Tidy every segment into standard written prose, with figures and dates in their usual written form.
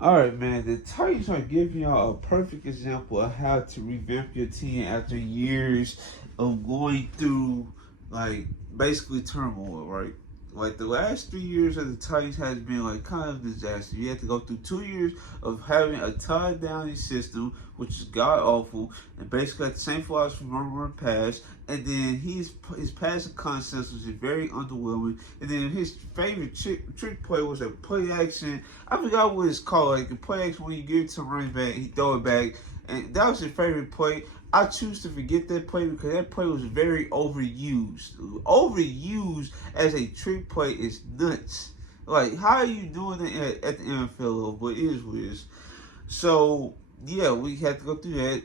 All right, man. The Titans are giving y'all a perfect example of how to revamp your team after years of going through, like, basically turmoil, right? Like the last 3 years of the Titans has been like kind of disaster. You had to go through 2 years of having a tie down system, which is god awful, and basically had the same philosophy run pass. And then his passing concepts was very underwhelming. And then his favorite trick play was a play action. I forgot what it's called. Like a play action when you give it to running back, he throw it back, and that was his favorite play. I choose to forget that play because that play was very overused. Overused as a trick play is nuts. Like, how are you doing it at the NFL level? But it is what it is. So yeah, we had to go through that.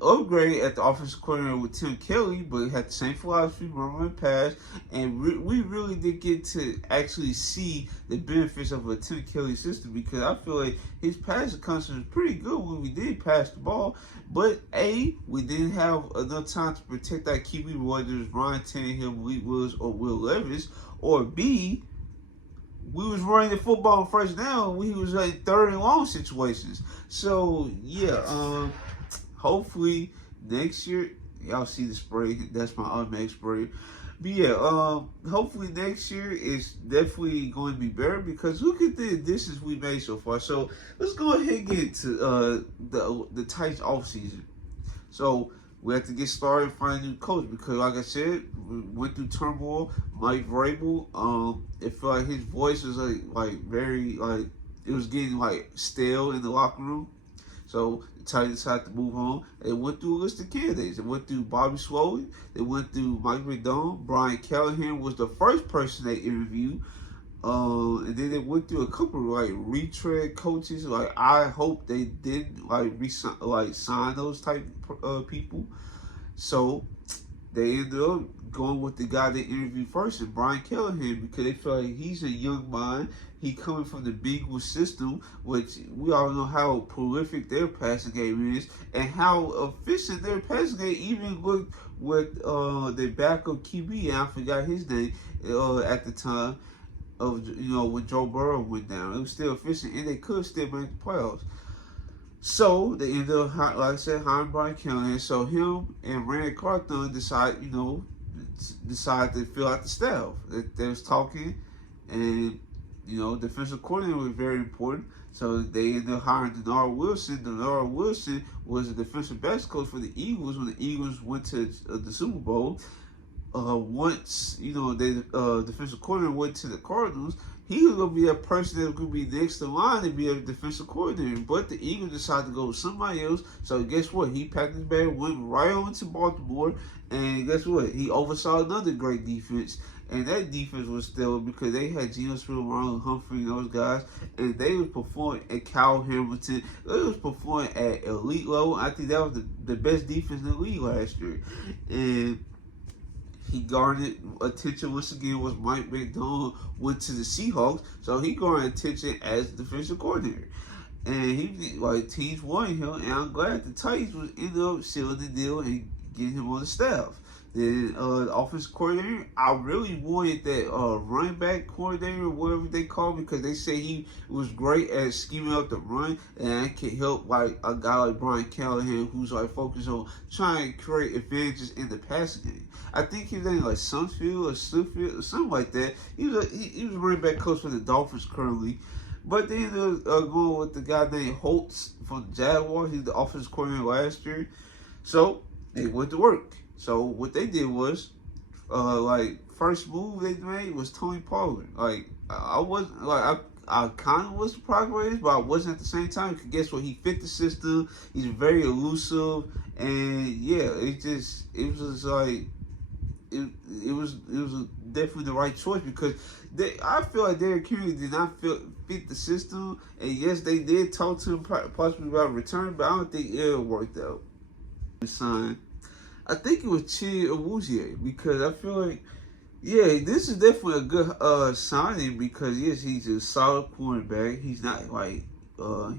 Upgrade at the offensive coordinator with Tim Kelly, but it had the same philosophy, run and pass, and we really did get to actually see the benefits of a Tim Kelly system because I feel like his passing concept was pretty good when we did pass the ball, but we didn't have enough time to protect that QB, whether it was Ryan Tannehill, Malik Willis, or Will Levis, or B, we was running the football on first down when he was like third and long situations. So yeah, hopefully next year y'all see the spray. That's my automatic spray. But yeah, hopefully next year is definitely going to be better because look at the additions we made so far. So let's go ahead and get to the Titans off season. So we have to get started and find a new coach because, like I said, we went through turmoil. Mike Vrabel, it felt like his voice was like very like it was getting like stale in the locker room. So the Titans decided to move on. They went through a list of candidates. They went through Bobby Swoley. They went through Mike McDonald. Brian Callahan was the first person they interviewed. And then they went through a couple of like retread coaches. Like I hope they did sign those type people. So they ended up going with the guy they interviewed first, and Brian Callahan, because they feel like he's a young mind. He coming from the Bengals system, which we all know how prolific their passing game is, and how efficient their passing game even looked with their backup QB. I forgot his name at the time of when Joe Burrow went down. It was still efficient, and they could still make the playoffs. So they ended up, like I said, hiring Brian Callahan. So him and Randy Carthon decided to fill out the staff. They was talking, and defensive coordinator was very important. So they ended up hiring Denard Wilson. Denard Wilson was the defensive backs coach for the Eagles when the Eagles went to the Super Bowl. Once the defensive coordinator went to the Cardinals, he was gonna be that person that was gonna be next in line to be a defensive coordinator. But the Eagles decided to go with somebody else. So guess what? He packed his bag, went right on to Baltimore, and guess what? He oversaw another great defense. And that defense was still because they had Geno Smith, Ronald Humphrey, and those guys, and they was performing at Kyle Hamilton. They was performing at elite level. I think that was the best defense in the league last year. And he garnered attention once again. Was Mike McDonald went to the Seahawks, so he garnered attention as defensive coordinator, and he like teams wanted him, and I'm glad the Titans was ended up sealing the deal and getting him on the staff. Then the offensive coordinator, I really wanted that running back coordinator, whatever they call him, because they say he was great at scheming up the run, and that can help like a guy like Brian Callahan, who's like focused on trying to create advantages in the passing game. I think his name like Sunfield or Sunfield or something like that. He was a running back coach for the Dolphins currently. But they ended up going with the guy named Holtz from the Jaguars. He's the offensive coordinator last year. So they went to work. So what they did was, first move they made was Tony Pollard. Like I wasn't like I kind of was surprised by this, but I wasn't at the same time. Because guess what? He fit the system. He's very elusive, and yeah, it was like it was definitely the right choice because I feel like Derrick Henry did not fit the system, and yes, they did talk to him possibly about return, but I don't think it worked out. Sign. I think it was Chidi Awuzie because I feel like, yeah, this is definitely a good signing because yes, he's a solid cornerback. He's not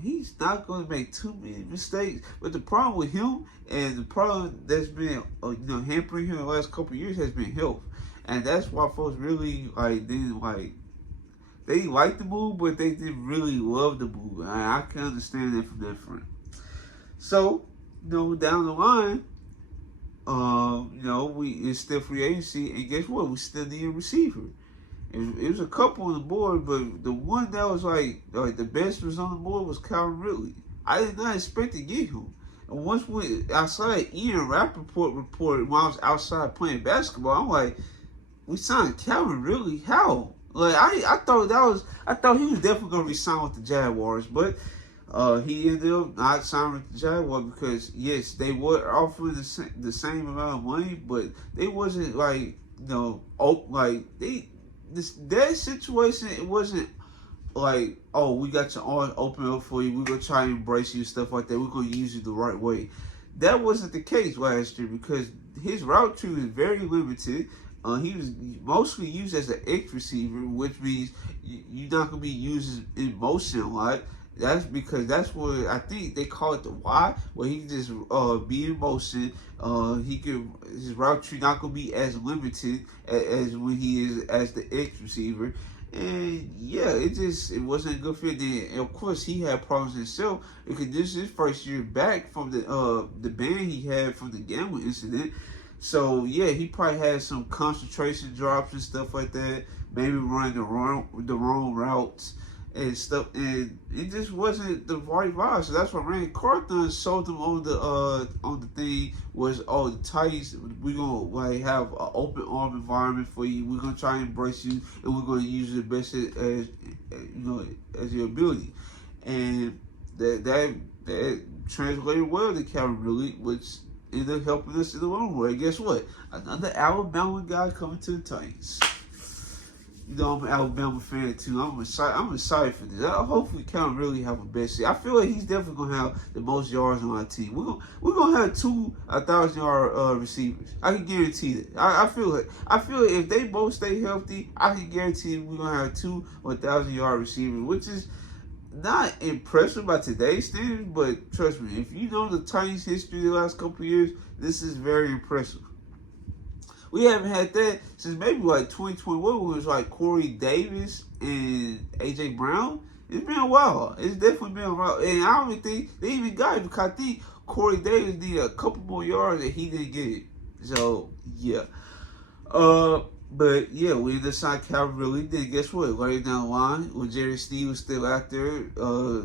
he's not going to make too many mistakes. But the problem with him and the problem that's been hampering him the last couple of years has been health, and that's why folks really didn't they liked the move, but they didn't really love the move. I can understand that from that front. So, down the line, it's still free agency, and guess what? We still need a receiver. It was a couple on the board, but the one that was like the best was on the board was Calvin Ridley. I did not expect to get him. And once I saw Ian Rappaport report when I was outside playing basketball, I'm like, we signed Calvin Ridley? How? Like I thought he was definitely gonna resign with the Jaguars, but he ended up not signing with the Jaguars because yes, they were offering the same amount of money, but they wasn't like that situation. It wasn't like, oh, we got your arms open up for you, we're gonna try and embrace you, stuff like that, we're gonna use you the right way. That wasn't the case last year because his route tree was very limited. He was mostly used as an X receiver, which means you're not gonna be used in motion a lot. That's because that's what I think they call it the Y, where he can just be in motion. His route tree not gonna be as limited as when he is as the X receiver. And yeah, it wasn't a good fit. And of course, he had problems himself because this is his first year back from the ban he had from the gambling incident. So yeah, he probably had some concentration drops and stuff like that. Maybe running the wrong routes and stuff, and it just wasn't the right vibe. So that's why Randy Carthon sold him on the thing was, oh, the Titans, we're gonna have an open arm environment for you. We're gonna try and embrace you, and we're gonna use the best as your ability. And that translated well to Calvin Ridley, which ended up helping us in the long run. Guess what? Another Alabama guy coming to the Titans. I'm an Alabama fan too. I'm excited for this. Hopefully, Calvin really have a best year. I feel like he's definitely gonna have the most yards on our team. We're gonna have 2 1,000-yard receivers. I can guarantee that. I feel like if they both stay healthy, I can guarantee we're gonna have 2 1,000-yard receivers, which is not impressive by today's standards, but trust me, if you know the Titans' history the last couple of years, this is very impressive. We haven't had that since maybe like 2021 when it was like Corey Davis and A.J. Brown. It's been a while. It's definitely been a while. And I don't even think they even got it because I think Corey Davis needed a couple more yards and he didn't get it. So, yeah. But yeah, we ended up signing Calvin Ridley. Then guess what? Right down the line, when Jerry Steve was still out there,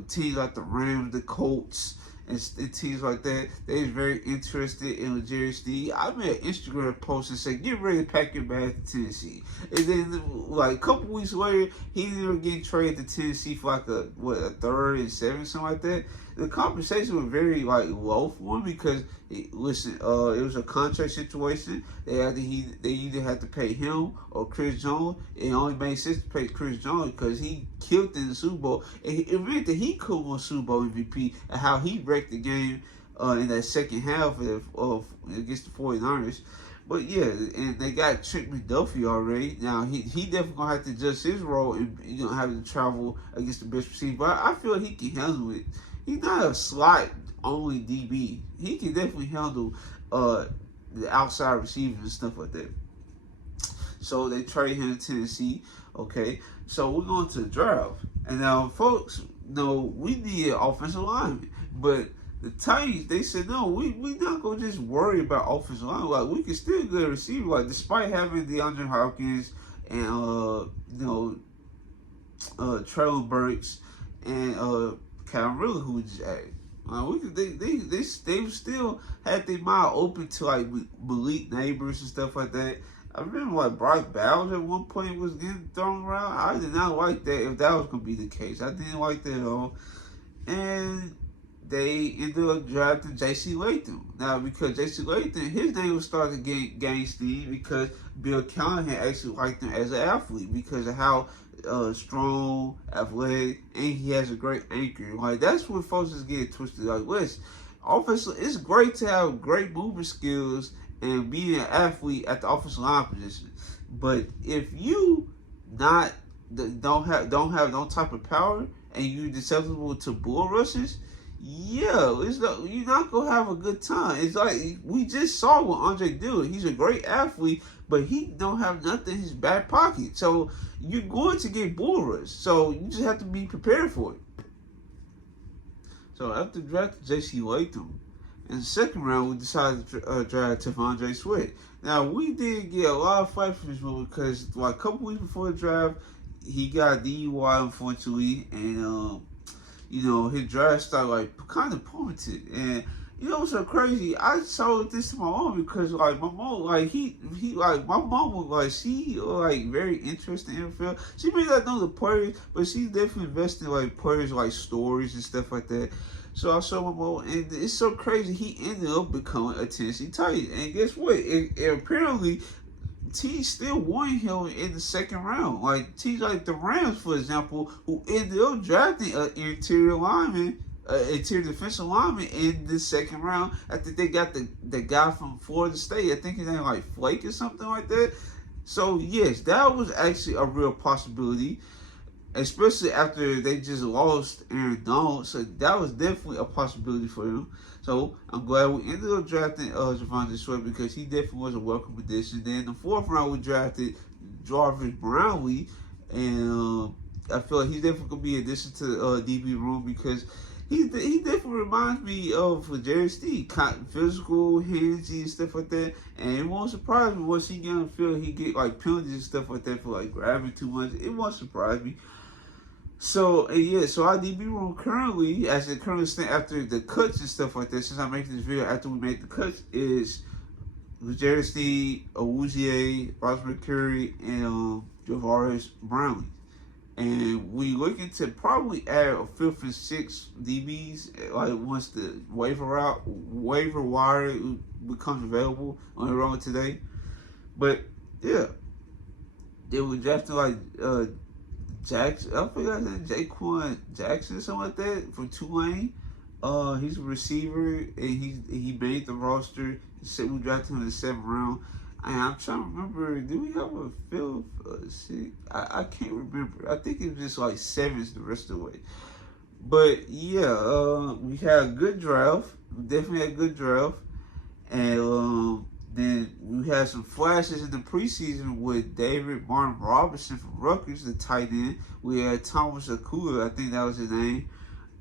teams like the Rams, the Colts, and teams like that, they was very interested in Jerry Steve. I made an Instagram post and said, get ready to pack your bags to Tennessee. And then like a couple weeks later, he ended up getting traded to Tennessee for like a 3rd and 7, something like that. The compensation was very like low for him because it was a contract situation. They either had to pay him or Chris Jones. It only made sense to pay Chris Jones because he killed in the Super Bowl. And it meant that he could win Super Bowl MVP and how he wrecked the game in that second half of against the 49ers. But yeah, and they got Trent McDuffie already. Now he definitely gonna have to adjust his role and having to travel against the best receiver. But I feel like he can handle it. He's not a slot only DB. He can definitely handle the outside receivers and stuff like that. So they trade him to Tennessee. Okay, so we're going to the draft, and now folks, we need an offensive lineman, but the Titans, they said no, we not gonna just worry about offensive line. Like we can still get a receiver. Like despite having DeAndre Hopkins and Traylon Burks and Calvin Ridley, who we just added. They still had their mind open to like Malik Neighbors and stuff like that. I remember like Brock Bowers at one point was getting thrown around. I did not like that if that was gonna be the case. I didn't like that at all. And they ended up drafting J.C. Latham. Now, because J.C. Latham, his name was starting to gain steam because Bill Callahan actually liked him as an athlete because of how strong, athletic, and he has a great anchor. Like, that's what folks is getting twisted. Like, listen, offensive, it's great to have great movement skills and be an athlete at the offensive line position. But if you don't have no type of power and you're susceptible to bull rushes, yeah, you're not gonna have a good time. It's like we just saw what Andre did. He's a great athlete, but he don't have nothing in his back pocket. So you're going to get bull rush. So you just have to be prepared for it. So after drafting J.C. Latham, in the second round, we decided to draft T'Vondre Sweat. Now, we did get a lot of fight for this move because, like, a couple weeks before the draft, he got DUI, unfortunately, and, you know, his draft style, like, kind of plummeted. And, you know, what's so crazy? I showed this to my mom because, like, my mom, like, my mom was, like, she, like, very interested in NFL. She may not know the players, but she definitely invested in, like, players, like, stories and stuff like that. So I saw my mom, and it's so crazy. He ended up becoming a Tennessee Titan. And guess what? Apparently, T still won him in the second round. Like, T, like the Rams, for example, who ended up drafting an interior lineman, interior defensive lineman in the second round. I think they got the guy from Florida State. I think his name like Flake or something like that. So, yes, that was actually a real possibility, especially after they just lost Aaron Donald. So that was definitely a possibility for them. So I'm glad we ended up drafting T'Vondre Sweat because he definitely was a welcome addition. Then in the fourth round we drafted Jarvis Brownlee, and I feel like he's definitely gonna be an addition to the DB room because he definitely reminds me of Jerry Steve, physical, handsy, and stuff like that. And it won't surprise me once he get on the field, he get like penalties and stuff like that for like grabbing too much. It won't surprise me. So, yeah, so our DB room currently, as it currently stands after the cuts and stuff like that, since I'm making this video after we made the cuts, is Jerry Steve, Awuzie, Ross McCurry, and Javaris Brownlee. And we looking to probably add a fifth and sixth DBs, like once the waiver wire becomes available on the road today. But, yeah, they were drafting like Jackson, I forgot his name, Jaquan Jackson, something like that, from Tulane. He's a receiver, and he made the roster. He said we drafted him in the seventh round. And I'm trying to remember, do we have a fifth, sixth? I can't remember. I think it was just like sevens the rest of the way. But yeah, we had a good draft. We definitely had a good draft. And then we had some flashes in the preseason with David Martin Robinson from Rutgers, the tight end. We had Thomas Akula, I think that was his name.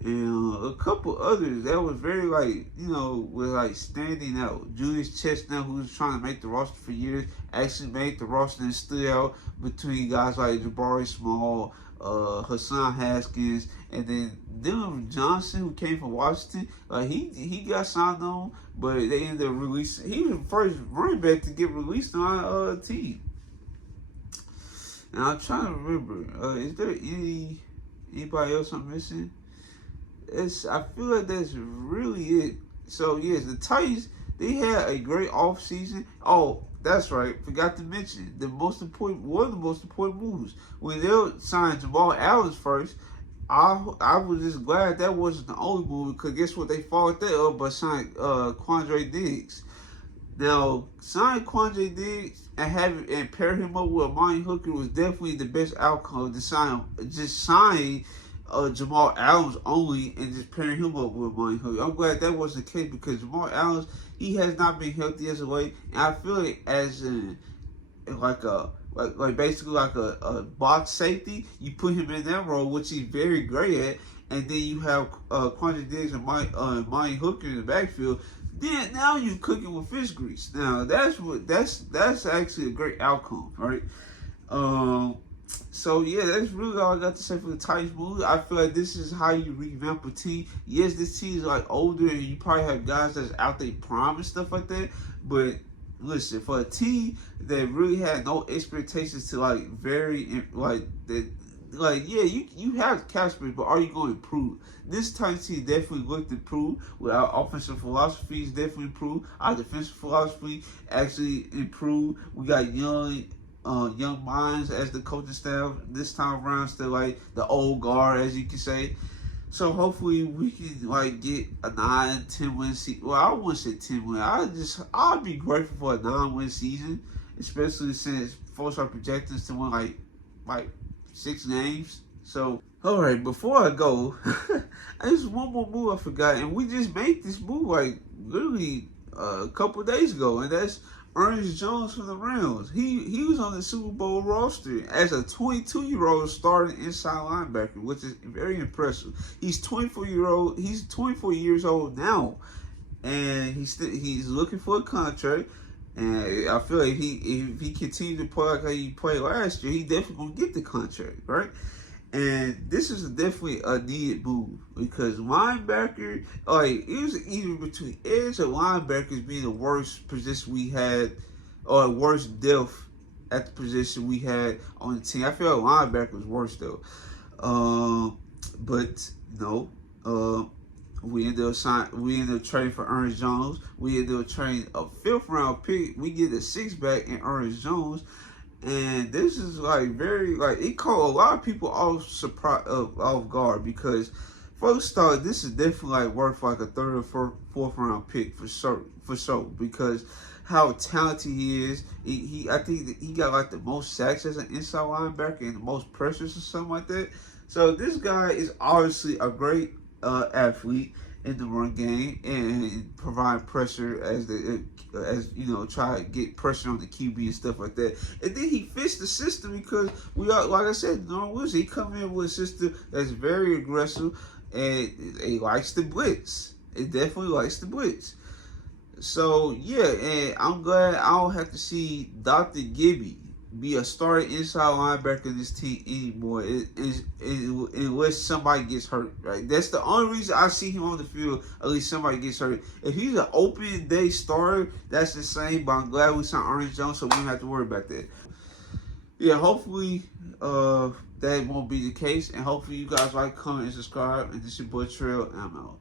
And a couple others that was very, like, you know, was like standing out. Julius Chestnut, who was trying to make the roster for years, actually made the roster and stood out between guys like Jabari Small, Hassan Haskins, and then Dylan Johnson, who came from Washington. He got signed on, but they ended up releasing. He was the first running back to get released on our team. And I'm trying to remember, is there anybody else I'm missing? I feel like that's really it. So yes, the Titans, they had a great offseason. Oh, that's right. Forgot to mention one of the most important moves. When they signed Jamal Adams first, I was just glad that wasn't the only move because guess what? They followed that up by signing Quandre Diggs. Now, signing Quandre Diggs and pair him up with Amani Hooker was definitely the best outcome. Just sign Jamal Adams only and just pairing him up with Amani Hooker. I'm glad that wasn't the case because Jamal Adams, he has not been healthy as of late, and I feel like as basically like a box safety, you put him in that role, which he's very great at, and then you have Quandre Diggs and Amani Hooker in the backfield. Then now you're cooking with fish grease. Now that's actually a great outcome, right? So yeah, that's really all I got to say for the Titans move. I feel like this is how you revamp a team. Yes, this team is like older, and you probably have guys that's out their prime and stuff like that. But listen, for a team that really had no expectations to you have cap space, but are you going to improve? This Titans team definitely looked improved. With our offensive philosophy is definitely improved. Our defensive philosophy actually improved. We got young minds as the coaching staff this time around, still like the old guard, as you can say. So hopefully we can get a 9-10 win season. Well, I wouldn't say 10 win. I'd be grateful for a 9-win season, especially since folks are projecting us to win like 6 games. So alright, before I go, there's one more move I forgot, and we just made this move literally a couple days ago, and that's Ernest Jones from the Rams. He was on the Super Bowl roster as a 22-year-old starting inside linebacker, which is very impressive. He's 24-year-old. He's 24 years old now, and he's looking for a contract. And I feel like if he continues to play like how he played last year, he definitely gonna get the contract, right? And this is definitely a needed move because linebacker, like it was either between edge or linebackers being the worst position we had, or worst depth at the position we had on the team. I feel like linebacker was worse though. But no, we ended up trading for Ernest Jones. We ended up trading a 5th round pick. We get a 6 back in Ernest Jones. And this is like very like it caught a lot of people off guard because first off, this is definitely like worth like a 3rd or 4th round pick for sure because how talented he is. I think that he got like the most sacks as an inside linebacker and the most pressures or something like that. So this guy is obviously a great athlete in the run game and provide pressure as try to get pressure on the QB and stuff like that. And then he fits the system because we are, like I said, Norman Wilson, he come in with a system that's very aggressive and he likes the blitz. It definitely likes the blitz. So yeah, and I'm glad I don't have to see Dr. Gibby be a starting inside linebacker in this team anymore. Unless somebody gets hurt, right? That's the only reason I see him on the field. At least somebody gets hurt. If he's an open day starter, that's the same. But I'm glad we signed Ernest Jones, so we don't have to worry about that. Yeah, hopefully that won't be the case, and hopefully you guys like, comment, and subscribe. And this is your boy Trail, and I'm out.